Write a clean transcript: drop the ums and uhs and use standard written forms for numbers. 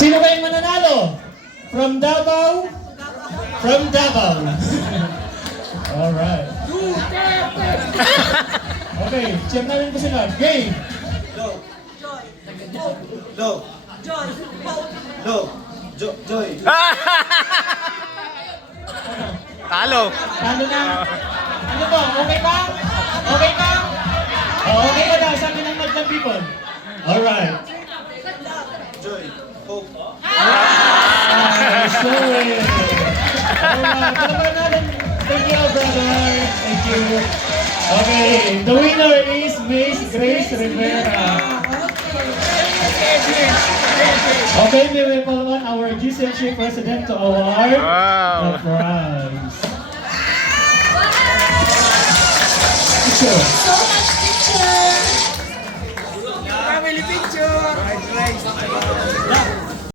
Sino ba yung mananalo? From Davao? From Davao. Alright. Okay, check namin po sila. Game! Low. Low. Low. Joy. Talo. Ano na? Ano po? Okay ba? Okay ba? Oh, okay ba daw? Sabi ng Madlang people. Alright. Joy. Hope. Sorry. Alright. Palaparan natin. Thank you, brother. Thank you. Okay. The winner is Miss Grace Rivera. Okay, we will call on our GCMC president to award the prize. Picture. So much picture. Family picture.